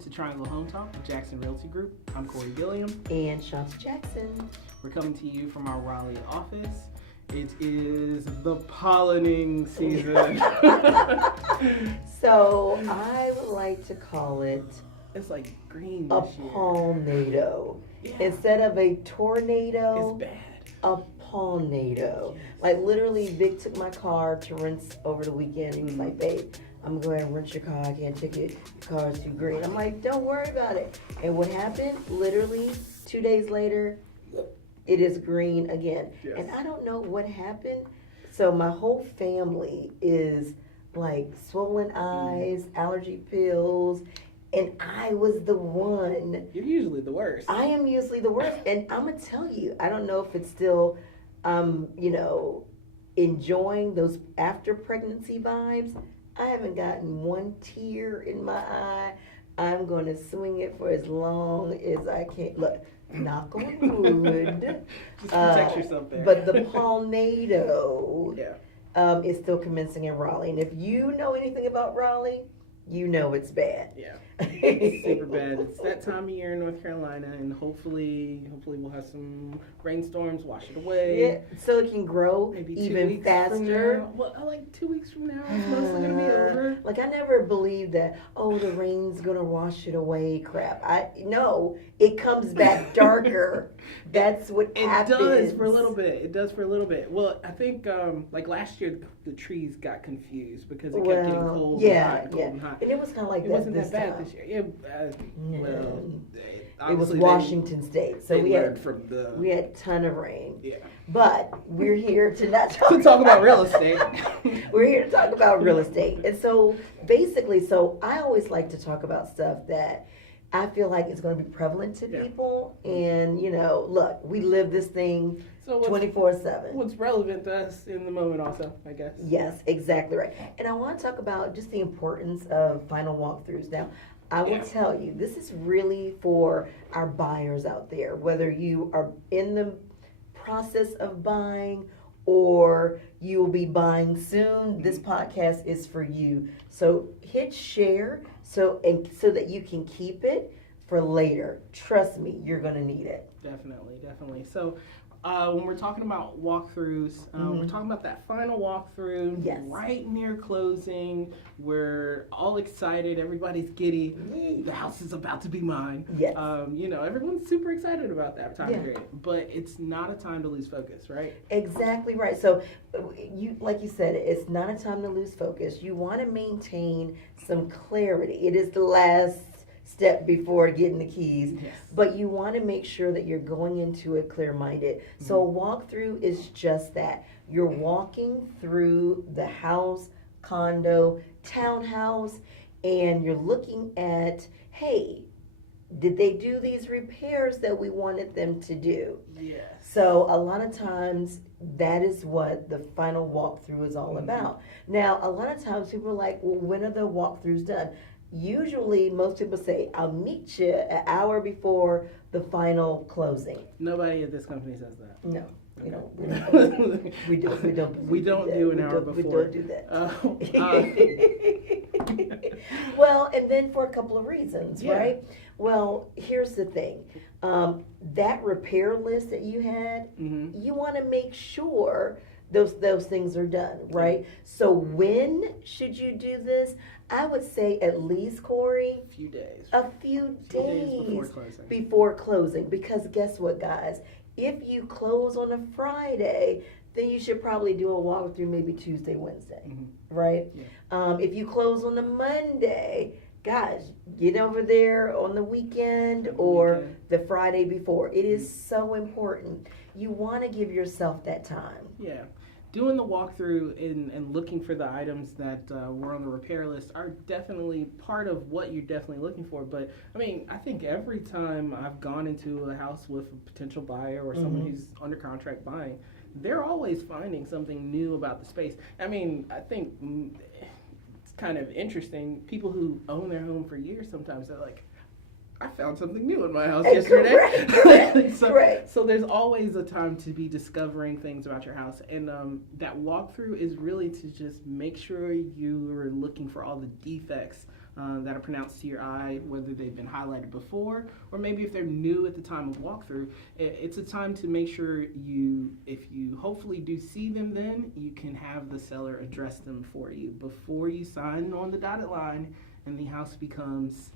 to Triangle Home Talk with Jackson Realty Group. I'm Corey Gilliam. And Shanti Jackson. We're coming to you from our Raleigh office. It is the pollinating season. So I would like to call it It's like green a this year. palnado. Yeah. Instead of a tornado, It's bad. a palnado. Yes. Like literally, Vic took my car to rinse over the weekend. He was like, babe, I'm going to rinse your car. I can't take it. Your car is too green. I'm like, don't worry about it. And what happened? Literally 2 days later, it is green again. Yes. And I don't know what happened. So my whole family is like swollen eyes, allergy pills, and I was the one. You're usually the worst. I am usually the worst. And I'm going to tell you, I don't know if it's still, enjoying those after pregnancy vibes. I haven't gotten one tear in my eye. I'm going to swing it for as long as I can. Look, knock on wood. Just protect yourself there. But the palnado Yeah. is still commencing in Raleigh. And if you know anything about Raleigh, you know it's bad. Yeah. It's super bad. It's that time of year in North Carolina, and hopefully we'll have some rainstorms wash it away. Yeah, so it can grow Maybe 2 even weeks faster. From now. Well, like 2 weeks from now, it's mostly gonna be over. Like I never believed that. Oh, the rain's gonna wash it away. Crap. No, it comes back darker. That's what happens. It does for a little bit. It does for a little bit. Well, I think like last year the trees got confused because it kept getting cold and hot, and cold and hot. And it was kind of like It that wasn't this that bad time. this year. Yeah. Well, It was obviously Washington State, so they we learned had from the we had a ton of rain. yeah. But we're here to not To talk about real estate. We're here to talk about real estate. And so basically, I always like to talk about stuff that I feel like is going to be prevalent to people. And, look, we live this thing So 24/7. what's relevant to us in the moment also, I guess. Yes, exactly right. And I want to talk about just the importance of final walkthroughs. Now, I will tell you, this is really for our buyers out there, whether you are in the process of buying or you will be buying soon. This podcast is for you. So hit share so that you can keep it for later. Trust me, you're going to need it. Definitely. So when we're talking about walkthroughs, we're talking about that final walkthrough right near closing. We're all excited. Everybody's giddy. The house is about to be mine. Yes. Everyone's super excited about that time period. But it's not a time to lose focus, right? Exactly right. So like you said, it's not a time to lose focus. You want to maintain some clarity. It is the last step before getting the keys, but you want to make sure that you're going into it clear-minded. So a walkthrough is just that. You're walking through the house, condo, townhouse, and you're looking at, hey, did they do these repairs that we wanted them to do? Yes. So a lot of times that is what the final walkthrough is all about. Now, a lot of times people are like, well, when are the walkthroughs done? Usually, most people say, I'll meet you an hour before the final closing. Nobody at this company says that. No. Okay. We don't do an hour before. We don't do that. Well, and then for a couple of reasons, right? Well, here's the thing. That repair list that you had, you want to make sure those things are done, right? So when should you do this? I would say at least, Corey, a few days days before closing. Because guess what, guys? If you close on a Friday, then you should probably do a walkthrough maybe Tuesday, Wednesday, right? Yeah. If you close on a Monday, guys, get over there on the weekend or the Friday before. It is so important. You want to give yourself that time. Yeah. Doing the walkthrough and looking for the items that were on the repair list are definitely part of what you're definitely looking for. But, I think every time I've gone into a house with a potential buyer or someone who's under contract buying, they're always finding something new about the space. I think it's kind of interesting. People who own their home for years sometimes, they're like, I found something new in my house yesterday. Correct. So there's always a time to be discovering things about your house. And that walkthrough is really to just make sure you are looking for all the defects that are pronounced to your eye, whether they've been highlighted before or maybe if they're new at the time of walkthrough. It's a time to make sure if you hopefully do see them, then you can have the seller address them for you before you sign on the dotted line and the house becomes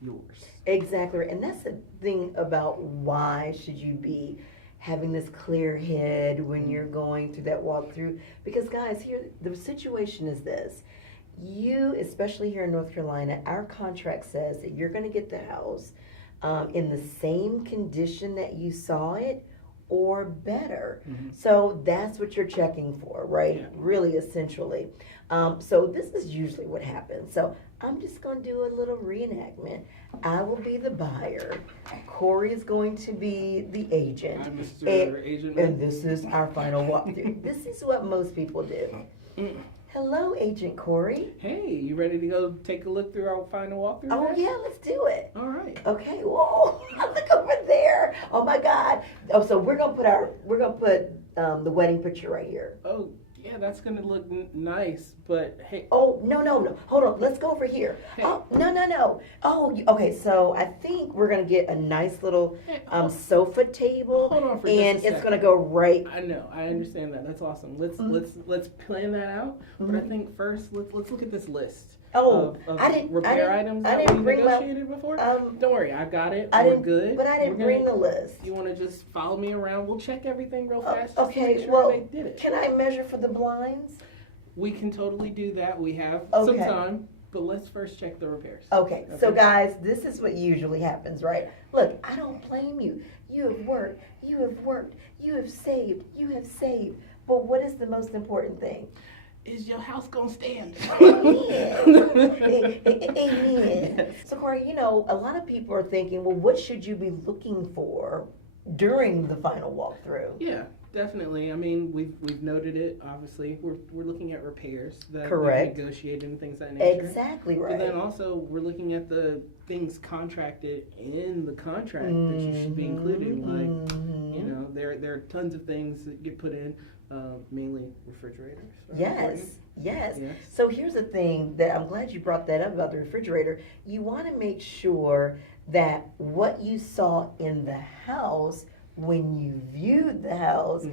yours. Exactly. And that's the thing about why should you be having this clear head when you're going through that walkthrough. Because guys, here the situation is this. You, especially here in North Carolina, our contract says that you're going to get the house in the same condition that you saw it or better. Mm-hmm. So that's what you're checking for, right? Yeah. Really, essentially. So this is usually what happens. So I'm just going to do a little reenactment. I will be the buyer. Corey is going to be the agent. I'm Mr. Agent. And this is our final walkthrough. This is what most people do. Hello, Agent Corey. Hey, you ready to go take a look through our final walkthrough? Oh, yeah, let's do it. All right. Okay, whoa, look over there. Oh, my God. Oh, so we're going to put the wedding picture right here. Oh, yeah, that's going to look nice, but hey. Oh, no. Hold on. Let's go over here. Hey. Oh, no. Oh, okay, so I think we're going to get a nice little sofa table. Hold on for and just a it's going to go right. I know. I understand that. That's awesome. Let's plan that out. But I think first, let's look at this list. Oh, of repair items that we negotiated before. Don't worry, I got it. We're good. But I didn't bring the list. You want to just follow me around? We'll check everything real fast. Okay. To make sure they did it. Can I measure for the blinds? We can totally do that. We have some time, but let's first check the repairs. Okay. So guys, this is what usually happens, right? Look, I don't blame you. You have worked. You have saved. But what is the most important thing? Is your house gonna stand? Amen. Amen. So Corey, a lot of people are thinking, well, what should you be looking for during the final walkthrough? Yeah, definitely. I mean, we've noted it. Obviously, we're looking at repairs that correct we negotiated and things of that nature. Exactly right. But then also we're looking at the things contracted in the contract that you should be including. Like, there are tons of things that get put in. Mainly refrigerators. Yes. So here's the thing that I'm glad you brought that up about the refrigerator. You want to make sure that what you saw in the house when you viewed the house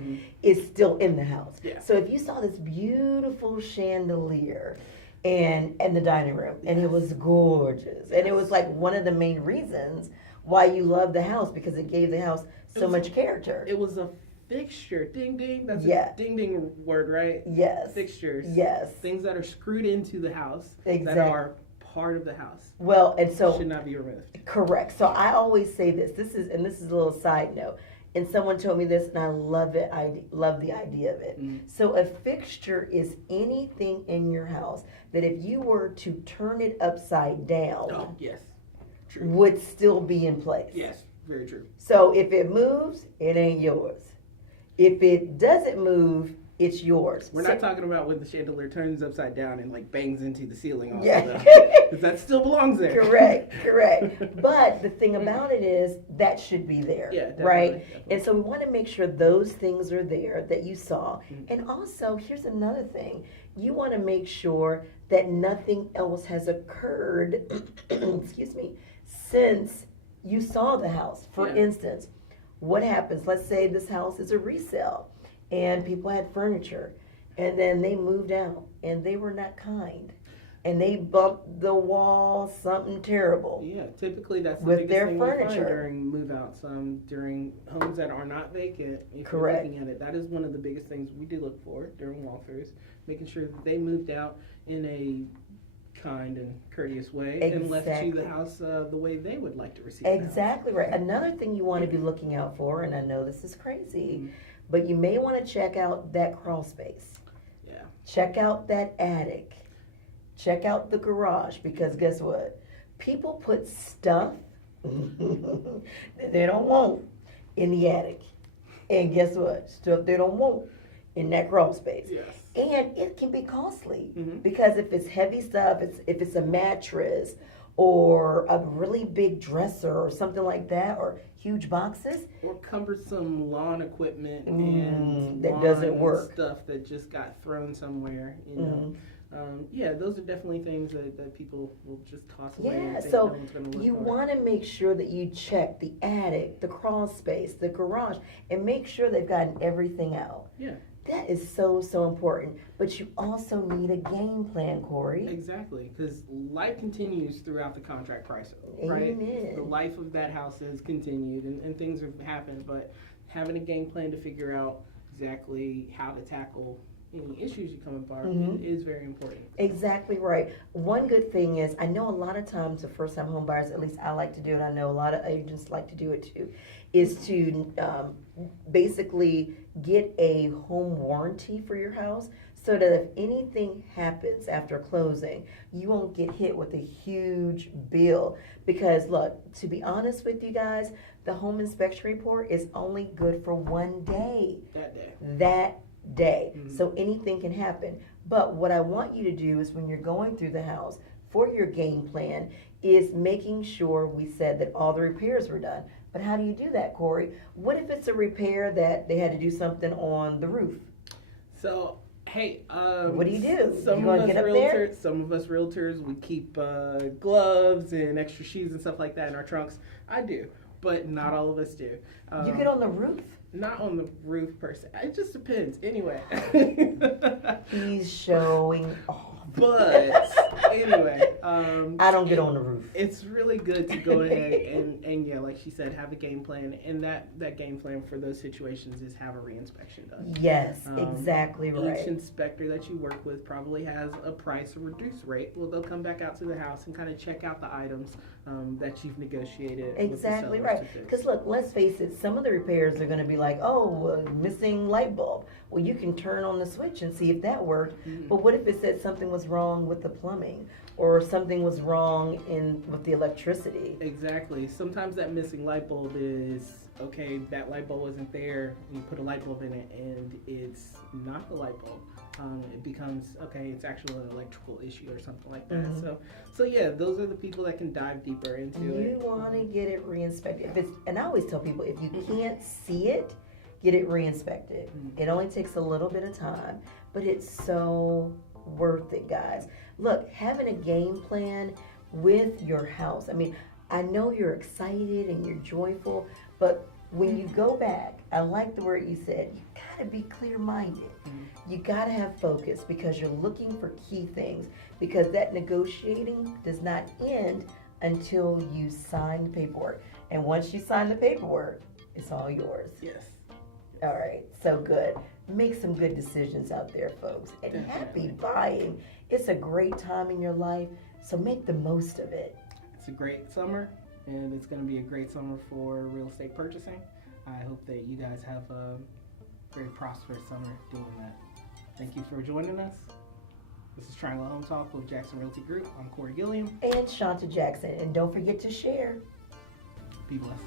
is still in the house. Yeah. So if you saw this beautiful chandelier and the dining room, and it was gorgeous, and it was like one of the main reasons why you love the house, because it gave the house so much character. It was a fixture. Ding, ding. That's a ding, ding word, right? Yes. Fixtures. Yes. Things that are screwed into the house that are part of the house. Well, and so should not be removed. Correct. So I always say this. This is a little side note. And someone told me this, and I love it. I love the idea of it. So a fixture is anything in your house that if you were to turn it upside down, true, would still be in place. Yes, very true. So if it moves, it ain't yours. If it doesn't move, it's yours. We're not talking about when the chandelier turns upside down and like bangs into the ceiling also. Yeah. Because that still belongs there. Correct. But the thing about it is that should be there. Yeah, definitely, right? Definitely. And so we want to make sure those things are there that you saw. And also, here's another thing. You want to make sure that nothing else has occurred, excuse me, since you saw the house. For instance, what happens? Let's say this house is a resale and people had furniture and then they moved out and they were not kind and they bumped the wall, something terrible. Yeah, typically that's the with biggest their thing furniture. We find during move-outs, during homes that are not vacant. If Correct. You're looking at it, that is one of the biggest things we do look for during walkthroughs, making sure that they moved out in a kind and courteous way and left you the house the way they would like to receive it. Exactly right. Another thing you want to be looking out for, and I know this is crazy, but you may want to check out that crawl space. Yeah. Check out that attic. Check out the garage, because guess what? People put stuff that they don't want in the attic. And guess what? Stuff they don't want in that crawl space. Yes. And it can be costly because if it's heavy stuff, if it's a mattress or a really big dresser or something like that, or huge boxes. Or cumbersome lawn equipment and that doesn't work. Stuff that just got thrown somewhere, yeah, those are definitely things that people will just toss away. Yeah, And think so no one's gonna look you for it. want to make sure that you check the attic, the crawl space, the garage, and make sure they've gotten everything out. Yeah. That is so, so important. But you also need a game plan, Corey. Exactly, because life continues throughout the contract price, right? Amen. The life of that house has continued, and things have happened, but having a game plan to figure out exactly how to tackle any issues you come upon is very important. Exactly right. One good thing is, I know a lot of times the first-time home buyers, at least I like to do it, I know a lot of agents like to do it too, is to basically get a home warranty for your house so that if anything happens after closing, you won't get hit with a huge bill. Because look, to be honest with you guys, the home inspection report is only good for one day. That day. So anything can happen. But what I want you to do is when you're going through the house for your game plan is making sure we said that all the repairs were done. But how do you do that, Corey? What if it's a repair that they had to do something on the roof? So, hey, what do you do? Some of us realtors, we keep gloves and extra shoes and stuff like that in our trunks. I do, but not all of us do. You get on the roof? Not on the roof per se. It just depends. Anyway. He's showing off. But anyway, I don't get on the roof. It's really good to go ahead and yeah, like she said, have a game plan, and that game plan for those situations is have a reinspection done. Yes, exactly right. Each inspector that you work with probably has a price or reduced rate. Well, they'll come back out to the house and kind of check out the items that you've negotiated. Exactly with the right. Because look, let's face it, some of the repairs are going to be like, missing light bulb. Well, you can turn on the switch and see if that worked. But what if it said something was wrong with the plumbing or something was wrong with the electricity? Exactly. Sometimes that missing light bulb is, okay, that light bulb wasn't there, you put a light bulb in it and it's not the light bulb. It becomes, okay, it's actually an electrical issue or something like that. So yeah, those are the people that can dive deeper into it. You want to get it re-inspected. And I always tell people, if you can't see it, get it re-inspected. It only takes a little bit of time, but it's so worth it, guys. Look, having a game plan with your house. I mean, I know you're excited and you're joyful, but when you go back, I like the word you said, you gotta be clear-minded. You gotta have focus because you're looking for key things, because that negotiating does not end until you sign the paperwork. And once you sign the paperwork, it's all yours. Yes. All right, so good. Make some good decisions out there, folks. And happy buying. It's a great time in your life, so make the most of it. It's a great summer, and it's going to be a great summer for real estate purchasing. I hope that you guys have a very prosperous summer doing that. Thank you for joining us. This is Triangle Home Talk with Jackson Realty Group. I'm Corey Gilliam. And Shanta Jackson. And don't forget to share. Be blessed.